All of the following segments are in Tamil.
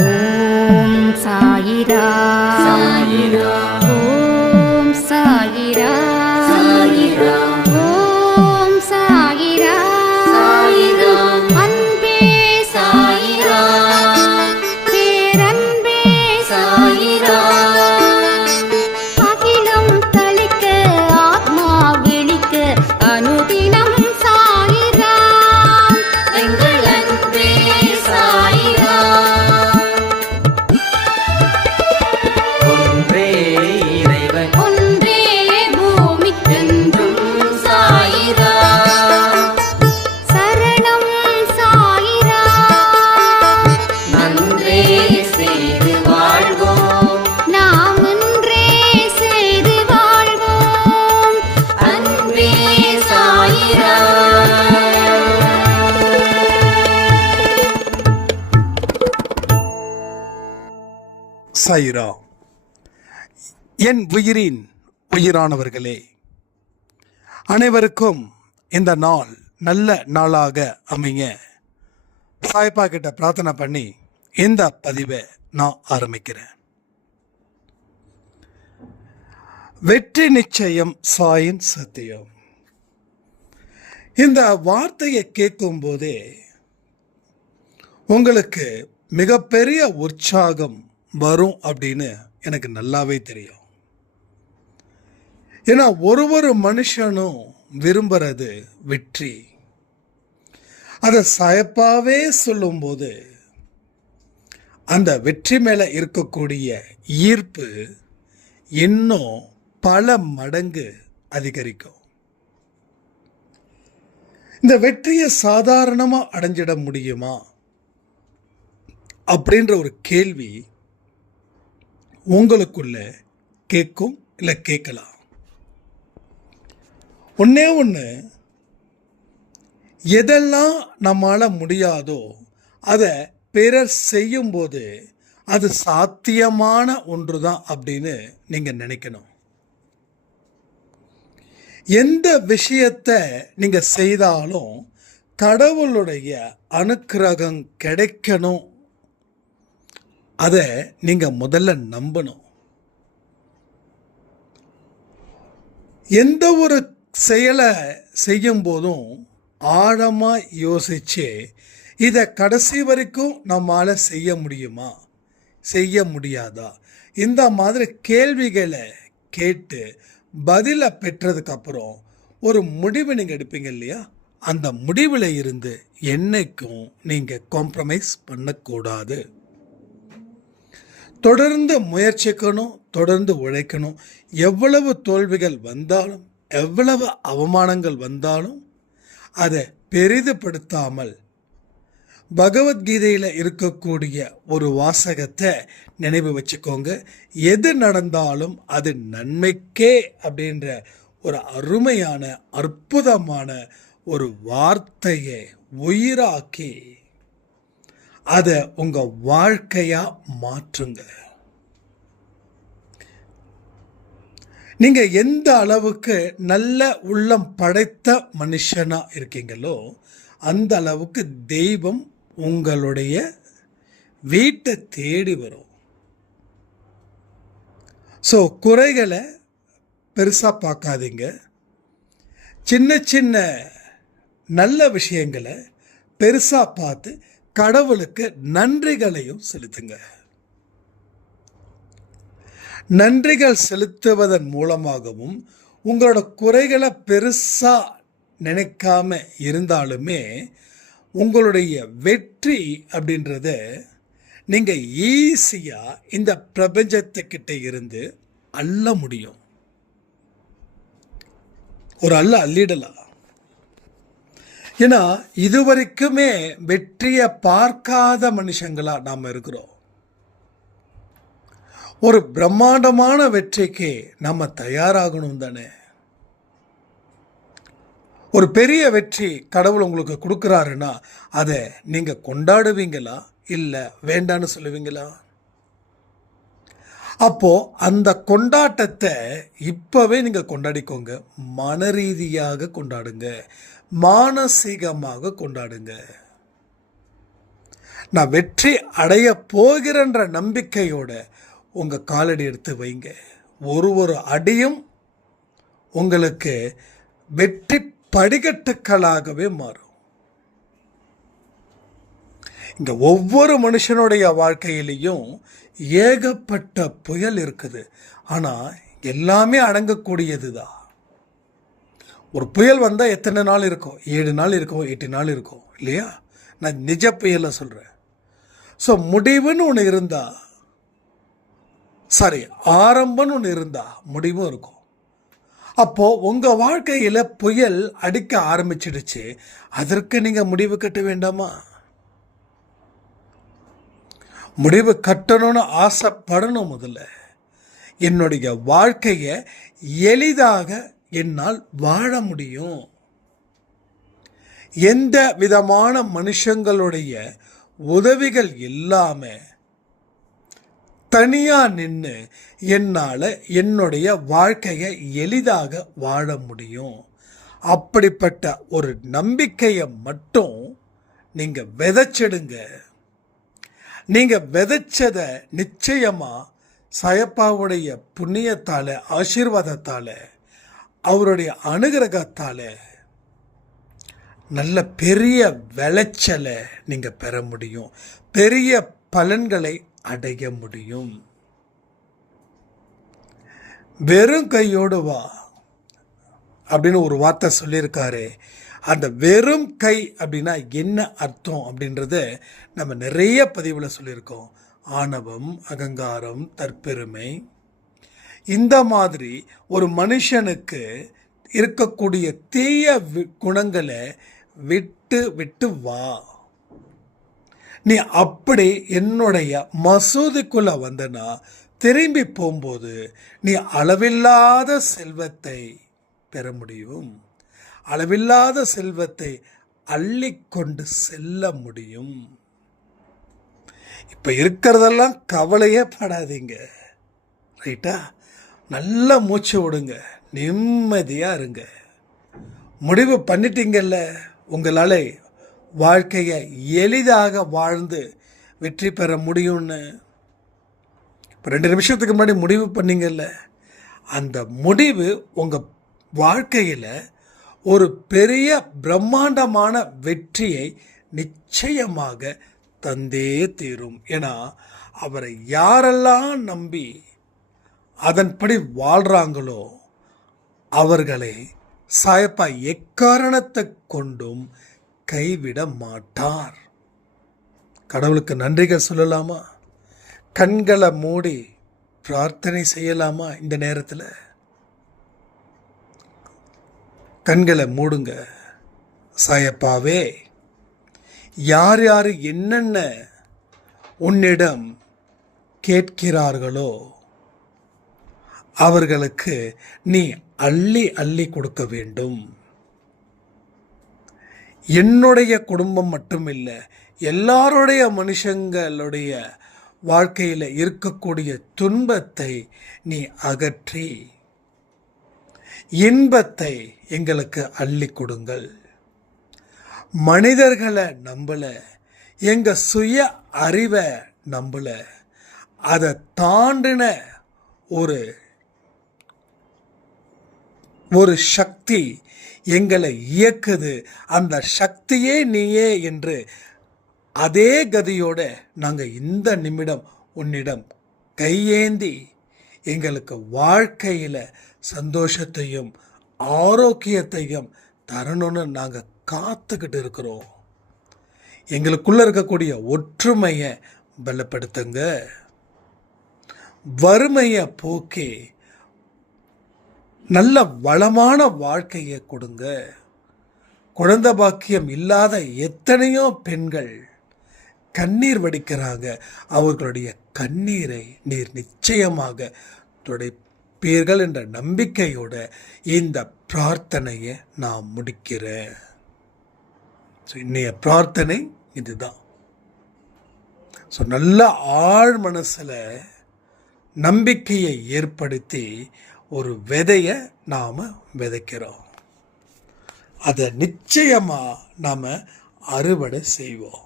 ஓம் சாயிரா சாயிரா ஓம் சாயிரா சாயிரா ஓம் சாயிரா சாயிரா அன்பே சாயிரா பேரன்பே சாயிரா அகிலம் தளிக்க ஆத்மா விழிக்க அனுதினம் சாயிரா எங்கள் அன்பே சாயிரா ஒன்றே இறைவன் ஒன்றே பூமிக்கென்றும் சாயிரா சரணம் சாயிரா நன்றே செய்து வாழ்வோம் நாம் ஒன்றே செய்து வாழ்வோம் அன்பே சாயிரா சாயிரா. என் உயிரின் உயிரானவர்களே, அனைவருக்கும் இந்த நாள் நல்ல நாளாக அமைய சாய்பா கிட்ட பிரார்த்தனை பண்ணி இந்த பதிவை நான் ஆரம்பிக்கிறேன். வெற்றி நிச்சயம் சாயின் சத்தியம். இந்த வார்த்தையை கேட்கும் போதே உங்களுக்கு மிகப்பெரிய உற்சாகம் வரும் அப்படின்னு எனக்கு நல்லாவே தெரியும். ஏன்னா ஒரு மனுஷனும் விரும்புறது வெற்றி. அதை சாயப்பாவே சொல்லும்போது அந்த வெற்றி மேலே இருக்கக்கூடிய ஈர்ப்பு இன்னும் பல மடங்கு அதிகரிக்கும். இந்த வெற்றியை சாதாரணமாக அடைஞ்சிட முடியுமா அப்படின்ற ஒரு கேள்வி உங்களுக்குள்ள கேட்கும், இல்லை கேட்கலாம். ஒன்று எதெல்லாம் நம்மளால் முடியாதோ அதை பிறர் செய்யும்போது அது சாத்தியமான ஒன்று தான் அப்படின்னு நீங்கள் நினைக்கணும். எந்த விஷயத்தை நீங்கள் செய்தாலும் கடவுளுடைய அனுக்கிரகம் கிடைக்கணும், அதை நீங்கள் முதல்ல நம்பணும். எந்த ஒரு செயலை செய்யும் போதும் ஆழமாக யோசிச்சு இதை கடைசி வரைக்கும் நம்மால் செய்ய முடியுமா, செய்ய முடியாதா, இந்த மாதிரி கேள்விகளை கேட்டு பதிலை பெற்றதுக்கப்புறம் ஒரு முடிவு நீங்கள் எடுப்பீங்க இல்லையா, அந்த முடிவில் இருந்து என்னைக்கும் நீங்கள் காம்ப்ரமைஸ் பண்ணக்கூடாது. தொடர்ந்து முயற்சிக்கணும், தொடர்ந்து உழைக்கணும். எவ்வளவு தோல்விகள் வந்தாலும், எவ்வளவு அவமானங்கள் வந்தாலும் அதை பெரிதுபடுத்தாமல் பகவத்கீதையில் இருக்கக்கூடிய ஒரு வாசகத்தை நினைவு வச்சுக்கோங்க. எது நடந்தாலும் அது நன்மைக்கே அப்படின்ற ஒரு அருமையான அற்புதமான ஒரு வார்த்தையை உயிராக்கி அதை உங்கள் வாழ்க்கையாக மாற்றுங்க. நீங்கள் எந்த அளவுக்கு நல்ல உள்ளம் படைத்த மனுஷனாக இருக்கீங்களோ அந்த அளவுக்கு தெய்வம் உங்களுடைய வீட்டை தேடி வரும். ஸோ குறைகளை பெருசாக பார்க்காதீங்க. சின்ன சின்ன நல்ல விஷயங்களை பெருசாக பார்த்து கடவுளுக்கு நன்றிகளையும் செலுத்துங்க. நன்றிகள் செலுத்துவதன் மூலமாகவும் உங்களோட குறைகளை பெருசாக நினைக்காம இருந்தாலுமே உங்களுடைய வெற்றி அப்படின்றத நீங்கள் ஈஸியாக இந்த பிரபஞ்சத்துக்கிட்ட இருந்து அள்ள முடியும். ஒரு அள்ளிடலாம். ஏன்னா இதுவரைக்குமே வெற்றியை பார்க்காத மனுஷங்களா நாம் இருக்கிறோம். ஒரு பிரம்மாண்டமான வெற்றிக்கு நம்ம தயாராகணும் தானே. ஒரு பெரிய வெற்றி கடவுள் உங்களுக்கு கொடுக்குறாருன்னா அதை நீங்கள் கொண்டாடுவீங்களா, இல்லை வேண்டான்னு சொல்லுவீங்களா? அப்போது அந்த கொண்டாட்டத்தை இப்போவே நீங்கள் கொண்டாடிக்கோங்க. மன ரீதியாக கொண்டாடுங்க, மானசீகமாக கொண்டாடுங்க. நான் வெற்றி அடைய போகிறன்ற நம்பிக்கையோட உங்கள் காலடி எடுத்து வைங்க. ஒரு அடியும் உங்களுக்கு வெற்றி படிக்கட்டுக்களாகவே மாறும். இங்க ஒவ்வொரு மனுஷனுடைய வாழ்க்கையிலையும் ஏகப்பட்ட புயல் இருக்குது. ஆனால் எல்லாமே அடங்கக்கூடியது தான். ஒரு புயல் வந்தால் எத்தனை நாள் இருக்கும்? 7 நாள் இருக்கும், 8 நாள் இருக்கும் இல்லையா? நான் நிஜ புயலை சொல்கிறேன். ஸோ முடிவுன்னு ஒன்று இருந்தால், ஆரம்பம்னு ஒன்று இருந்தால் முடிவும் இருக்கும். அப்போது உங்கள் வாழ்க்கையில் புயல் அடிக்க ஆரம்பிச்சிடுச்சு, அதற்கு நீங்கள் முடிவு கட்ட வேண்டாமா? முடிவு கட்டணும்னு ஆசைப்படணும். முதல்ல என்னுடைய வாழ்க்கையை எளிதாக என்னால் வாழ முடியும். எந்த விதமான மனுஷங்களுடைய உதவிகள் இல்லாமல் தனியாக நின்று என்னால் என்னுடைய வாழ்க்கையை எளிதாக வாழ முடியும். அப்படிப்பட்ட ஒரு நம்பிக்கையை மட்டும் நீங்கள் விதைச்சிடுங்க. நீங்கள் விதைச்சதை நிச்சயமாக சாயப்பாவுடைய புண்ணியத்தால், ஆசீர்வாதத்தால், அவருடைய அனுகிரகத்தால் நல்ல பெரிய விளைச்சலை நீங்கள் பெற முடியும். பெரிய பலன்களை அடைய முடியும். வெறும் கையோடு வா அப்படின்னு ஒரு வார்த்தை சொல்லியிருக்காரு. அந்த வெறும் கை அப்படின்னா என்ன அர்த்தம் அப்படின்றத நம்ம நிறைய பதிவில் சொல்லியிருக்கோம். ஆணவம், அகங்காரம், தற்பெருமை, இந்த மாதிரி ஒரு மனுஷனுக்கு இருக்கக்கூடிய தீய குணங்களை விட்டு வா. நீ அப்படி என்னுடைய மசூதிக்குள்ள வந்தனா திரும்பி போகும்போது நீ அளவில்லாத செல்வத்தை பெற முடியும். அளவில்லாத செல்வத்தை அள்ளிக்கொண்டு செல்ல முடியும். இப்போ இருக்கிறதெல்லாம் கவலையே படாதீங்க, ரைட்டா? நல்லா மூச்சு விடுங்க, நிம்மதியாக இருங்க. முடிவு பண்ணிட்டீங்கல்ல, உங்களால் வாழ்க்கையை எளிதாக வாழ்ந்து வெற்றி பெற முடியும்னு. இப்போ 2 நிமிஷத்துக்கு முன்னாடி முடிவு பண்ணீங்கல்ல, அந்த முடிவு உங்கள் வாழ்க்கையில் ஒரு பெரிய பிரம்மாண்டமான வெற்றியை நிச்சயமாக தந்தே தீரும். ஏன்னா அவரை யாரெல்லாம் நம்பி அதன்படி வாழ்கிறாங்களோ அவர்களை சாயப்பா எக்காரணத்தை கொண்டும் கைவிட மாட்டார். கடவுளுக்கு நன்றிகள் சொல்லலாமா? கண்களை மூடி பிரார்த்தனை செய்யலாமா? இந்த நேரத்தில் கண்களை மூடுங்க. சாயப்பாவே, யார் யார் என்னென்ன உன்னிடம் கேட்கிறார்களோ அவர்களுக்கு நீ அள்ளி அள்ளி கொடுக்க வேண்டும். என்னுடைய குடும்பம் மட்டும் இல்லை, எல்லாருடைய மனுஷங்களுடைய வாழ்க்கையில் இருக்கக்கூடிய துன்பத்தை நீ அகற்றி இன்பத்தை எங்களுக்கு அள்ளி கொடுங்கள். மனிதர்களை நம்பல, எங்க சுய அறிவை நம்பல, அதை தாண்டின ஒரு சக்தி எங்களை இயக்குது. அந்த சக்தியே நீயே என்று அதே கதியோட நாங்கள் இந்த நிமிடம் உன்னிடம் கையேந்தி எங்களுக்கு வாழ்க்கையில் சந்தோஷத்தையும் ஆரோக்கியத்தையும் தரணும்னு நாங்கள் காத்துக்கிட்டு இருக்கிறோம். எங்களுக்குள்ள இருக்கக்கூடிய ஒற்றுமையை பலப்படுத்துங்க. வறுமையை போக்கி நல்ல வளமான வாழ்க்கையை கொடுங்க. குழந்தை பாக்கியம் இல்லாத எத்தனையோ பெண்கள் கண்ணீர் வடிக்கிறாங்க. அவர்களுடைய கண்ணீரை நீர் நிச்சயமாக துடைப்பீர்கள் என்ற நம்பிக்கையோட இந்த பிரார்த்தனையை நான் முடிக்கிறேன். இன்னைய பிரார்த்தனை இதுதான். நல்ல ஆழ் மனசில் நம்பிக்கையை ஏற்படுத்தி ஒரு விதையை நாம் விதைக்கிறோம். அதை நிச்சயமாக நாம் அறுவடை செய்வோம்.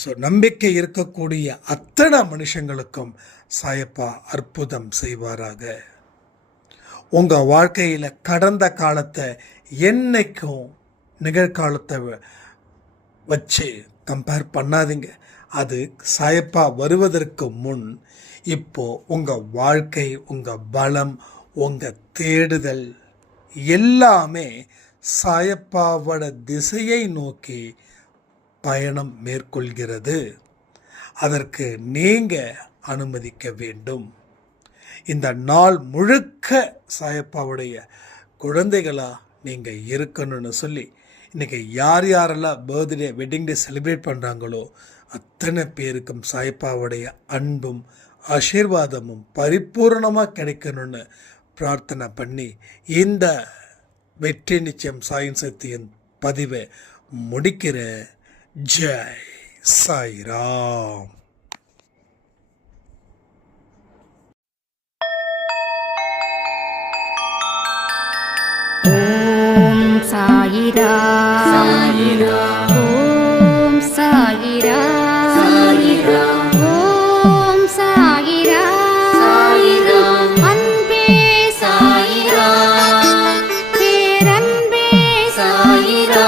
ஸோ நம்பிக்கை இருக்கக்கூடிய அத்தனை மனுஷங்களுக்கும் சாயப்பா அற்புதம் செய்வாராக. உங்கள் வாழ்க்கையில் கடந்த காலத்தை என்னைக்கும் நிகழ்காலத்தை வச்சு கம்பேர் பண்ணாதீங்க. அது சாயப்பா வருவதற்கு முன் இப்போ உங்கள் வாழ்க்கை, உங்கள் பலம், உங்கள் தேடுதல் எல்லாமே சாயப்பாவோட திசையை நோக்கி பயணம் மேற்கொள்கிறது. அதற்கு நீங்கள் அனுமதிக்க வேண்டும். இந்த நாள் முழுக்க சாயப்பாவுடைய குழந்தைகளாக நீங்கள் இருக்கணும்னு சொல்லி இன்றைக்கி யார் யாரெல்லாம் பர்த்டே, வெட்டிங் டே செலிப்ரேட் பண்ணுறாங்களோ அத்தனை பேருக்கும் சாயப்பாவுடைய அன்பும் ஆசீர்வாதமும் பரிபூர்ணமாக கிடைக்கணும்னு பிரார்த்தனை பண்ணி இந்த வெற்றி நிச்சயம் சாயின் சக்தியின் பதிவை முடிக்கிற. ஜெய் சாய்ராம். ஓம் சாயிரா சாயிரா ஓம் சாயிரா சாயிரா ஓம் சாயிரா சாயிரா அன்பே சாயிரா பேரன்பே சாயிரா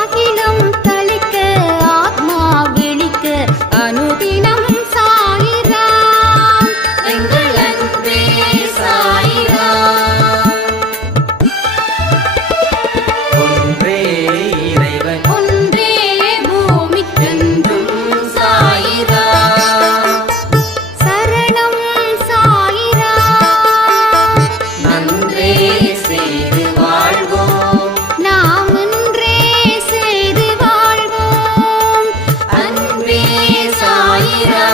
அகிலம் தளிக்க ஆத்மா விழிக்க அனுதினம் சாயிரா எங்கள் அன்பே சாயிரா ஒன்றே இறைவன் ஒன்றே பூமிக்கென்றும் சாயிரா சரணம் சாயிரா நன்றே செய்து வாழ்வோம் நாம் ஒன்றே செய்து வாழ்வோம் அன்பே சாயிரா